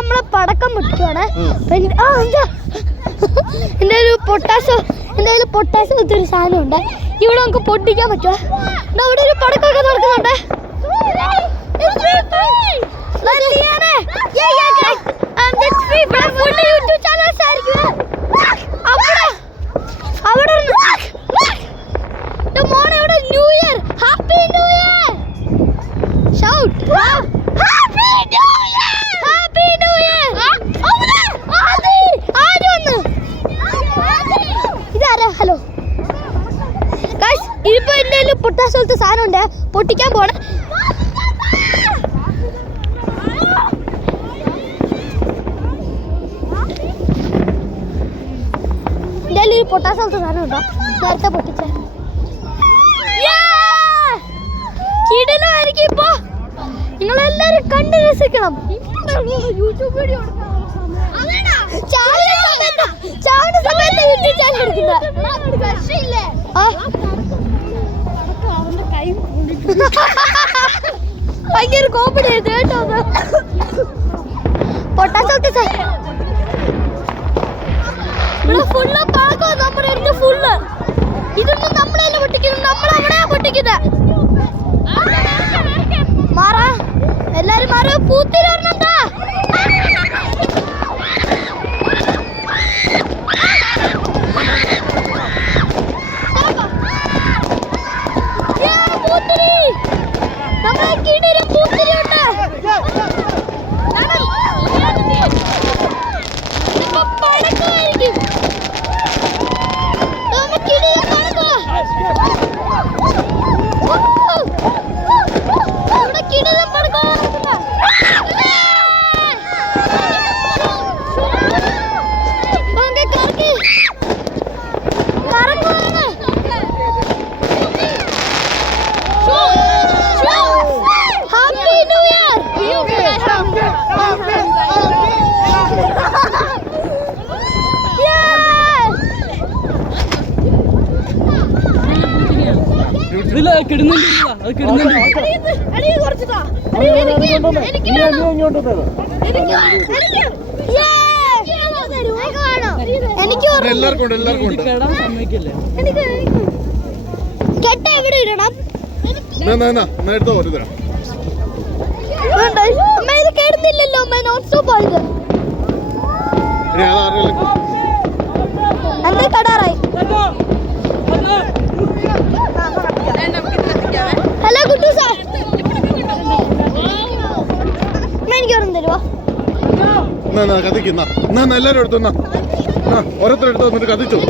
നമ്മളെ പടക്കം പൊട്ടിക്കുവാണ്. എൻ്റെ ഒരു പൊട്ടാസ് ഒരു സാധനം ഉണ്ട്. ഇവിടെ നമുക്ക് പൊട്ടിക്കാൻ പറ്റുമോ? അവിടെ ഒരു പടക്കമൊക്കെ നടക്കുന്നുണ്ട്. New year, happy new year, shout happy new year, happy new year. ഇതാരാ? ഹലോ ഗയ്സ്, ഇതിപ്പോ എൻ്റെ കയ്യിൽ പൊട്ടാസ് പോലത്തെ സാധനം ഉണ്ട്, പൊട്ടിക്കാൻ പോണേ. എൻ്റെ കയ്യിൽ പൊട്ടാസ് പോലത്തെ സാധനം ഉണ്ടോ? നേരത്തെ പൊട്ടിച്ച കിടലായിരിക്കും. ഇപ്പൊ നിങ്ങളെല്ലാരും കണ്ട് രസിക്കണം. യൂട്യൂബ് വീഡിയോ ഭയങ്കര കോമഡി ആയിരുന്നു കേട്ടോ. പൊട്ടാസൊക്കെ ഇവിടെ ഫുള്ള് പാകോ നമ്മുടെ അടുത്ത് ഫുള്ള്. ഇതൊന്നും നമ്മളല്ല പൊട്ടിക്കുന്നത്, നമ്മളവിടെയാ പൊട്ടിക്കുന്നത്. മാറാ, എല്ലാരും മാറോ, പൂത്തിരിണ്ടാ. നമ്മളെ കിടിലൻ പൂത്തിരി ഉണ്ട്. ഇപ്പൊ പടക്കമായിരിക്കും. കിടിലൻ പടക്കോ. ഇവിടെ കിടിലൻ പടക്കോ. കേടുന്നില്ലല്ലോ. എന്താ കടാറായി? ഹലോ കുട്ടു സാർ, എനിക്ക് ഓർമ്മ തരുവോ? കത്തിക്കുന്ന എല്ലാരും എടുത്തു, ഓരോരുത്തരെടുത്ത് വന്നിട്ട് കത്തിച്ചു.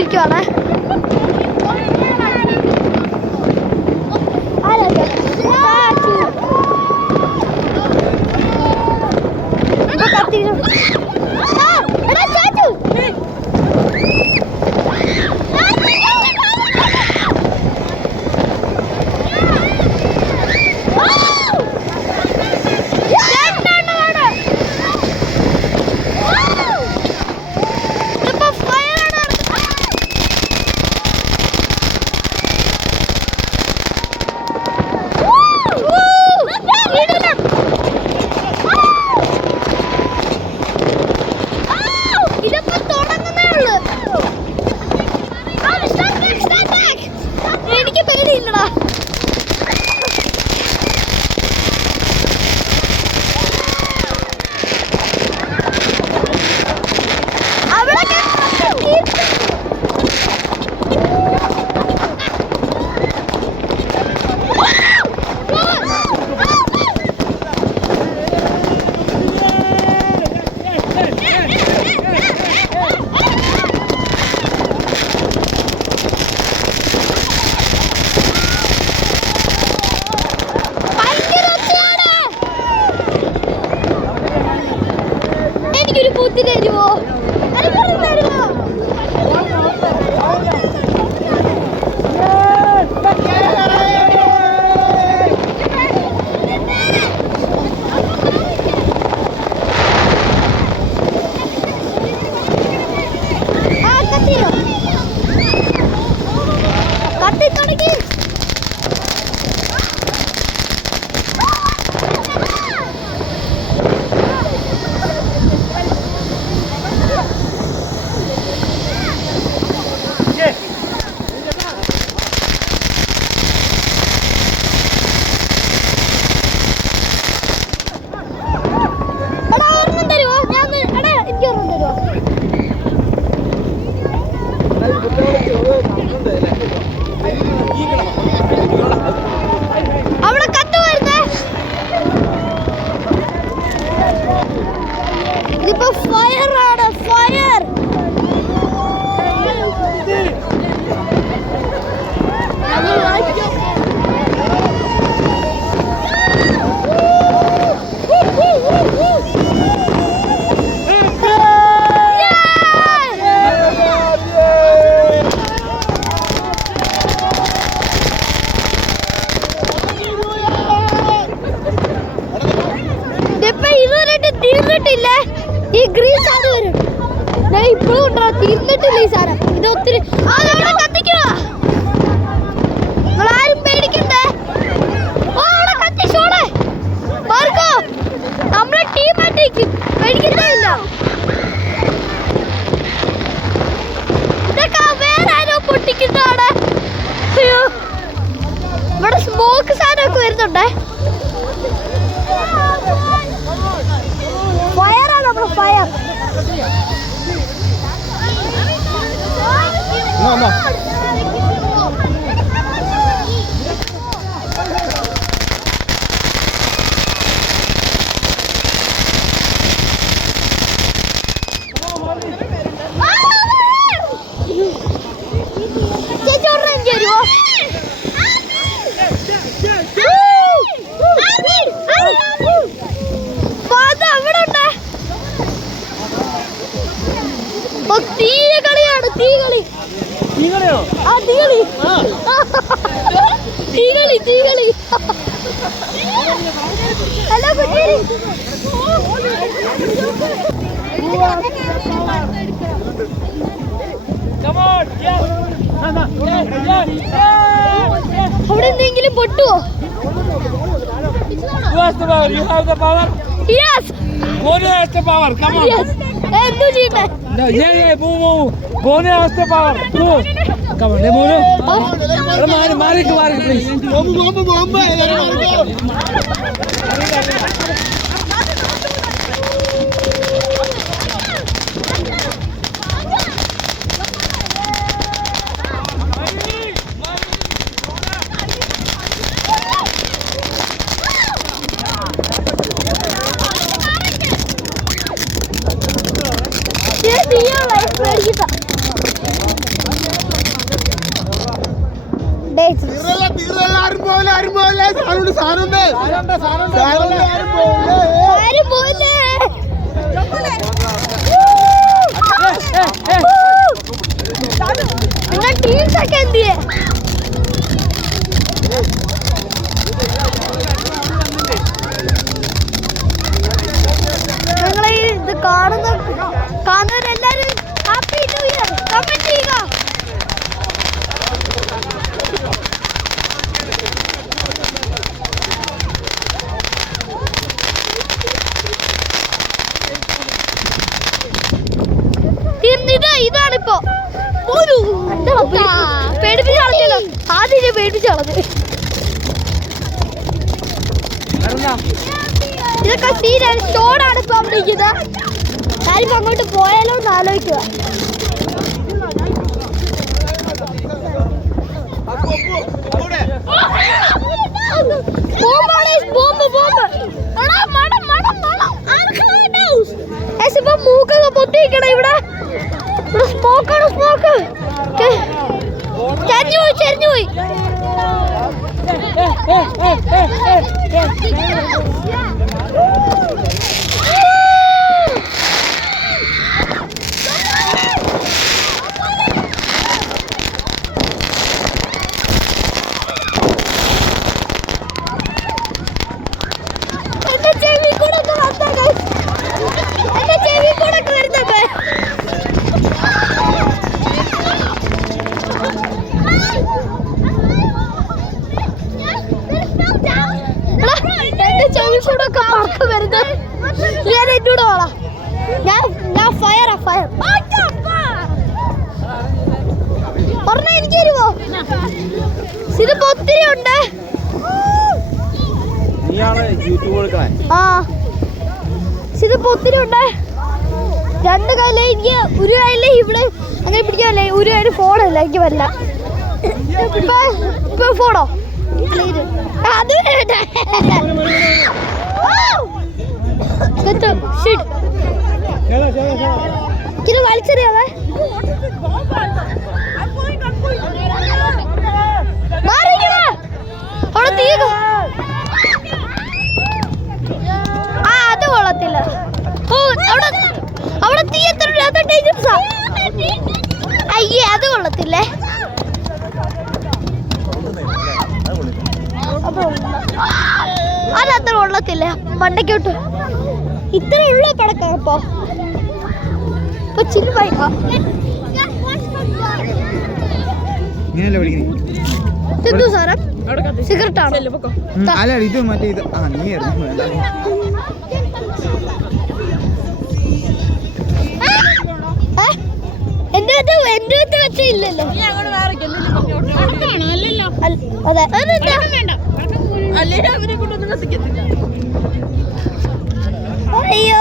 കത്തിക്കൊണ്ടിരിക്കുവാണ്. എനിക്ക് പേടിയില്ലടാ. എനിക്കൊരു പൂത്തി തരുമോ? കത്തി തുടങ്ങി. അവിടെ കത്ത് വരുന്നേ. ഇതിപ്പോ ഫയർ ആണ്, ഫയർ. തീർന്നിട്ടില്ല. ഈ ഗ്രീൻ സാധനം വരും. ഇപ്പോഴും ഉണ്ടോ? തീർന്നിട്ടില്ല ഈ സാധനം. ഇത് ഒത്തിരി കത്തിക്കുക. നിങ്ങളാരും പേടിക്കണ്ടേ. അവിടെ കത്തിച്ചോടെ മാർക്കോ. നമ്മളെ ടീമായിട്ടേക്കും പേടിക്കത്തില്ല. ഇതൊക്കെ വേറെ ആരോ പൊട്ടിക്കുന്നതാണ്. അയ്യോ, ഇവിടെ സ്മോക്ക് സാധനമൊക്കെ വരുന്നുണ്ടേ. ഫയറാണ്, ഫയർ. ചേച്ചി ഓർമ്മ തരുമോ? തീകളിയാണ്, തീകളി. ആ തീകളി, തീകളി, തീകളി. ഹലോ കുട്ടി. അവിടെ എന്തെങ്കിലും പൊട്ടുവോ? You have the power? Yes. Bone has the power. Come on. Yes. എന്തു ചെയ്യണ്ടേ? Yeah, move. Bone has the power. Move. Come on, move. Mari, please. Yes, you like ആരും പോവില്ല. സാധനമുണ്ട്. ആരും പോയില്ലേ? നിങ്ങളുടെ ടീംസൊക്കെ എന്ത് ചെയ്യേ? ഞങ്ങളെ ഇത് കാണുന്നവരെല്ലാരും ഹാപ്പി ന്യൂ ഇയർ കമന്റ് ചെയ്യുക. ഇതാണിപ്പോ പേടിപ്പിച്ച് കളഞ്ഞല്ലോ. ആദ്യം പേടിപ്പിച്ച് കളഞ്ഞു. ഇതൊക്കെ സീനാണ്. സ്റ്റോണാണ് ഇപ്പൊ അവിടെ ഇരിക്കുന്നത്. ഞാനിപ്പോ അങ്ങോട്ട് പോയാലോ എന്ന് ആലോചിക്കുക. ഇപ്പൊ മൂക്കൊക്കെ പൊട്ടിക്കണ ഇവിടെ. സ്മോക്കാണ് സ്മോക്ക്. ചരിഞ്ഞു പോയി. എനിക്ക് തരുമോ? ഇതിപ്പോ ഒത്തിരി ഉണ്ട്. ഇതിപ്പോ ഒത്തിരി ഉണ്ട്. രണ്ട് കയ്യിലെ എനിക്ക് ഒരു കയ്യിലെ ഇവിടെ അങ്ങനെ പിടിക്കാനല്ലേ, ഒരു കയ്യിൽ ഫോണല്ല എനിക്ക് വരില്ല. ഇപ്പൊ ഫോണോ അത് ഇത് വലിച്ചെറിയാവേ. അത് കൊള്ളത്തില്ല. അവിടെ തീ എത്ര അയ്യേ അത് കൊള്ളത്തില്ലേ. അതത്ര കൊള്ളത്തില്ല. മണ്ടയ്ക്കോട്ട് ഇത്ര ഉള്ള പടക്കം ഇപ്പൊ ചില്ലുമായി സാറേ സിഗരറ്റാണ്. ഇത് മറ്റേ ഇത് നീ എന്റെ വെച്ചില്ലല്ലോ. അതെ അയ്യോ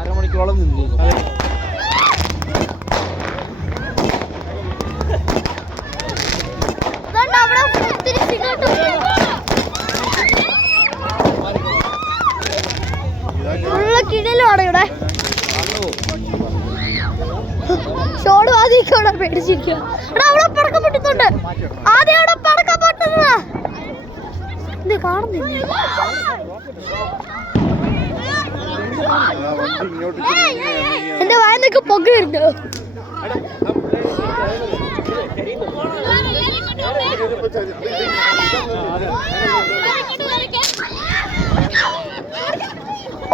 അരമണിക്കൂറോളം നിന്നു. കിടലാണ് ഇവിടെ. ഷോട് ആദ്യം പേടിച്ചിരിക്കുക. അവിടെ പടക്കം പൊട്ടുന്നുണ്ട്. ആദ്യം അവിടെ പടക്കം പൊട്ടുന്നതാ. ഇത് കാണുന്നില്ല. എന്റെ വായനൊക്കെ പൊക വരുന്നു.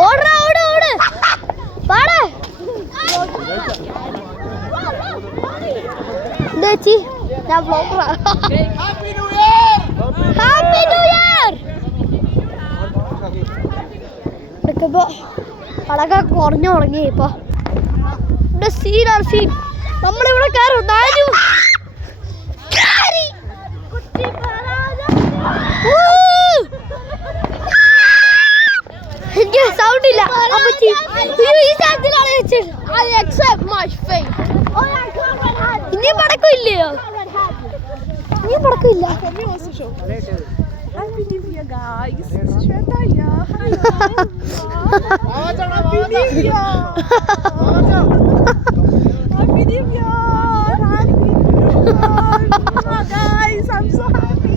ഓടാ ഓട് ഓട് പാടാ. ചേച്ചി ഞാൻ വ്ലോഗറാ. Happy new year. ഇപ്പൊ പടക്കം കുറഞ്ഞു തുടങ്ങി. ഇപ്പൊ ഇവിടെ സീനാണ് സീൻ. നമ്മളിവിടെ കയറും. എനിക്ക് സൗണ്ട് ഇല്ല. അപ്പൊ പറ്റി? അയ്യോ, ഈ സ്ഥലത്തിലാണ് വെച്ചത്. ഇനി പടക്കമില്ലയോ? ഇനി പടക്കമില്ല. Happy New Year, guys. Shweta here. Happy New Year. Happy New Year. Guys, I'm so happy.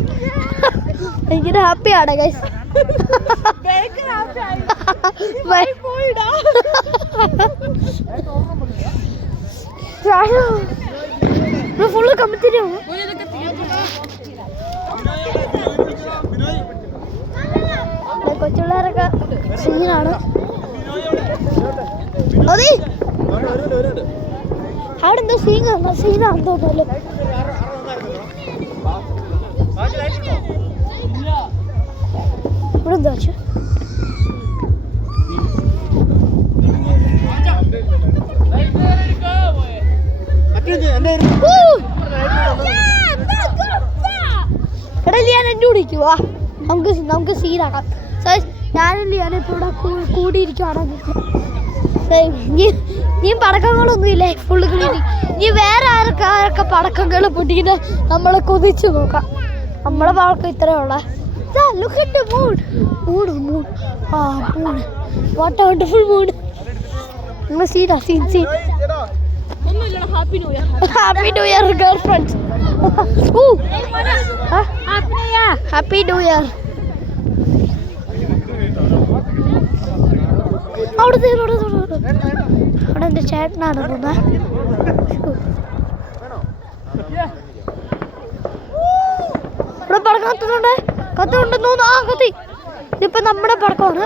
ഭയങ്കര ഹാപ്പിയാണ് ഗൈസ്. ഭയങ്കര ഹാപ്പിയായി. ഫുള്ള് കമ്പത്തിനാണ്. കൊച്ചുപിള്ളേരൊക്കെ സീനാണ്. അവിടെ എന്തോ സീനാണെന്ന് തോന്നുന്നല്ലോ. ഇവിടെ എന്താ വെച്ചാ എടാ ലിയാൻ എന്നെ വിളിക്കുവാ. നമുക്ക് സീനാക്കാം. ഞാനും ലിയാനും ഇപ്പോൾ ഇവിടെ കൂടിയിരിക്കുവാണ്. നീ പടക്കങ്ങളൊന്നുമില്ല, ഫുള്ള് ക്ലീനിങ്. നീ വേറെ ആരൊക്കെ പടക്കങ്ങൾ പൊട്ടിക്കുന്ന നമ്മളെ കൊതിച്ചു നോക്കാം. നമ്മളെ പടക്കം ഇത്രയുള്ള. Look at the moon. Moon. Moon. What a wonderful moon. Scene. Happy New Year. Happy New Year, girlfriends. Happy New Year. അവിടെ എൻ്റെ ചേട്ടനാണ് തോന്നുന്നത്. ഇവിടെ പടക്കം കത്തുണ്ടെന്ന് തോന്നുന്നു. ആ കത്തി. ഇതിപ്പോ നമ്മുടെ പടക്കമാണ്.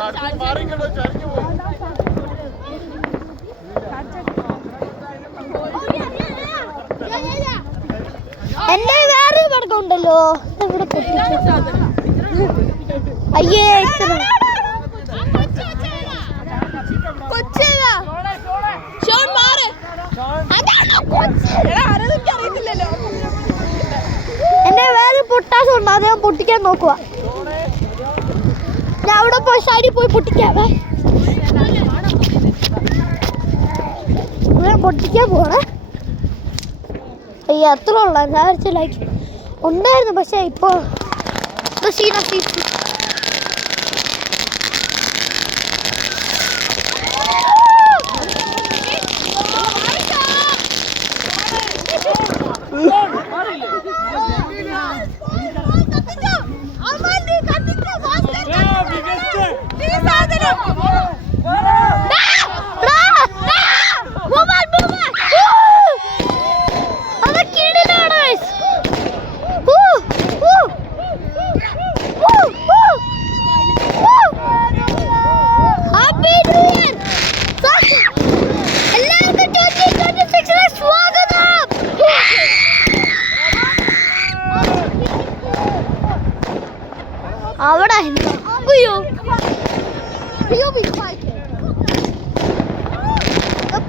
എന്റെ വേറെ പടക്കം ഉണ്ടല്ലോ. ഇവിടെ അയ്യേ എന്റെ വേറെ പൊട്ടാസം ഉണ്ട്. അത് ഞാൻ പൊട്ടിക്കാൻ നോക്കുക. ഞാൻ അവിടെ പോയി സൈഡിൽ പോയി പൊട്ടിക്കാവേ. ഞാൻ പൊട്ടിക്കാൻ പോകണേ. അയ്യ അത്ര ഉള്ള ഞാൻ വെച്ച ലൈക്ക് ഉണ്ടായിരുന്നു. പക്ഷെ ഇപ്പൊ അവിടെ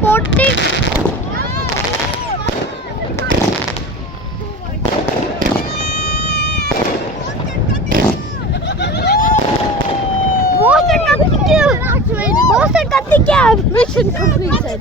പൊട്ടി കത്തിക്കാം. Mission completed.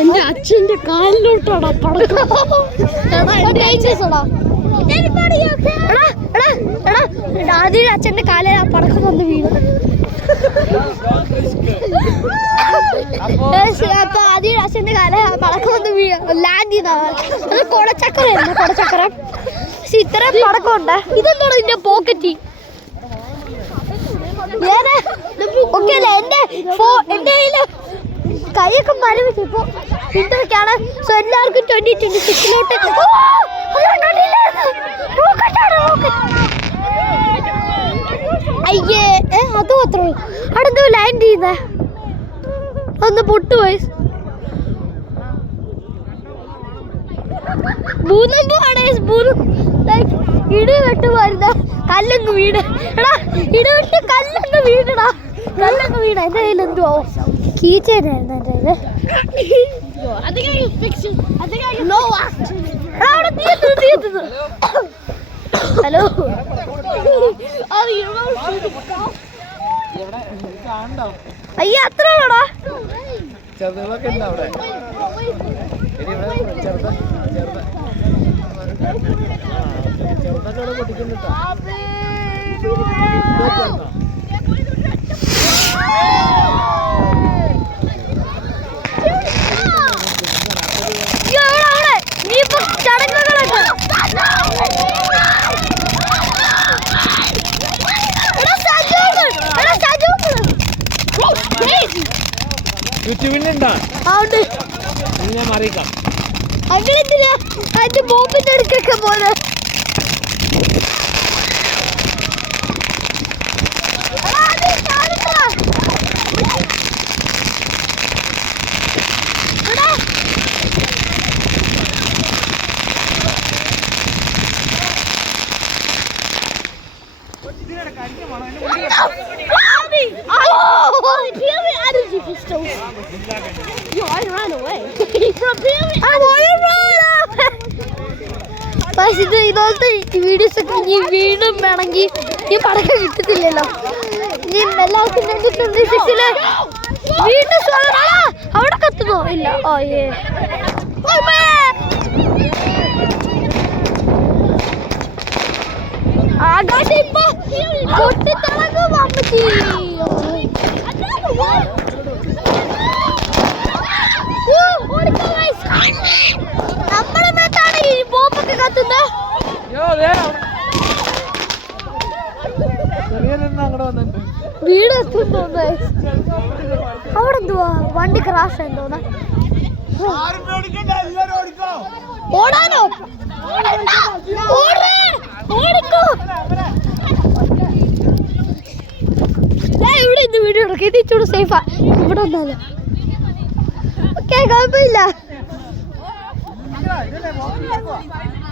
എന്റെ അച്ഛന്റെ കാലിലോട്ടാടാ പടക്കം. ആദ്യം അച്ഛന്റെ കാലിൽ ആ പടക്കം വന്ന് വീണു. അപ്പൊ ആദ്യം അച്ഛന്റെ കാലിൽ പടക്കം വന്ന് ലാൻഡ് ചെയ്താണ്. അത് കൊടച്ചക്കറായിരുന്നു. കൊടച്ചക്കര. പക്ഷെ ഇത്രയും പടക്കം ഉണ്ട്. ഇതെന്തോടെ ഇതിന്റെ പോക്കറ്റി. ഓക്കെ അല്ലേ? എന്റെ കയ്യില് കൈയൊക്കെ മരവിച്ചു. ഇപ്പൊ വിന്ററൊക്കെയാണ്. സോ എല്ലാവർക്കും 2026 അയ്യേ അത് മാത്രമേ ഉള്ളൂ. അവിടെ എന്തോ ലാൻഡ് ചെയ്യുന്നേ. ഒന്ന് പൊട്ടുപോയി. ഭൂകമ്പമാണ് ഇടിവെട്ട് വരുന്ന കല്ലങ്ങ് വീട്. എടാ ഇടിവെട്ട് കല്ലങ്ങ് വീടടാ, കല്ലങ്ങ് വീട്. എൻ്റെ കയ്യിൽ എന്തുവാ കീച്ചേനായിരുന്നു എൻ്റെ കയ്യില്. ഹലോ അയ്യ അത്ര ഉള്ളടാ. ചെറുതുകളൊക്കെ ഉണ്ട് അവിടെ. ചെറുതൊക്കെ ഇവിടെ പൊട്ടിക്കുന്നുണ്ടോ? ചുറ്റുപിന്നുണ്ടാ ഞാൻ മാറിയിക്കാം. അങ്ങനെന്തിനാ അതിന്റെ ബോംബിന്റെ അടുക്കൊക്കെ പോലെ. ഇതുപോലത്തെ വീഡിയോസ് ഒക്കെ ഇനി വീണ്ടും വേണമെങ്കിൽ ഈ പടക്കം കിട്ടത്തില്ലല്ലോ. ഇനി എല്ലാവർക്കും 2026 വീണ്ടും അവിടെ കത്തുമോ? ഇല്ല. ഓ ഏ ആകാശം ഇപ്പൊ പൊട്ടിത്തിളങ്ങും അമ്മച്ചി. നമ്മുടെ മേത്താണ് ഈ ബോംബൊക്കെ കത്തുന്നത്. വീട് എത്തുന്നു. അവിടെ എന്തുവാ വണ്ടി ക്രാഷ് എന്തോന്നാ? ഓടാനോ? ഓടിക്കോ. ഇവിടെ ഇന്ന് വീഡിയോ എടുക്കാം. ഇത് ഇച്ചൂടെ സേഫാ. ഇവിടെ ഒന്നാണ്. ഓക്കെ കുഴപ്പമില്ല.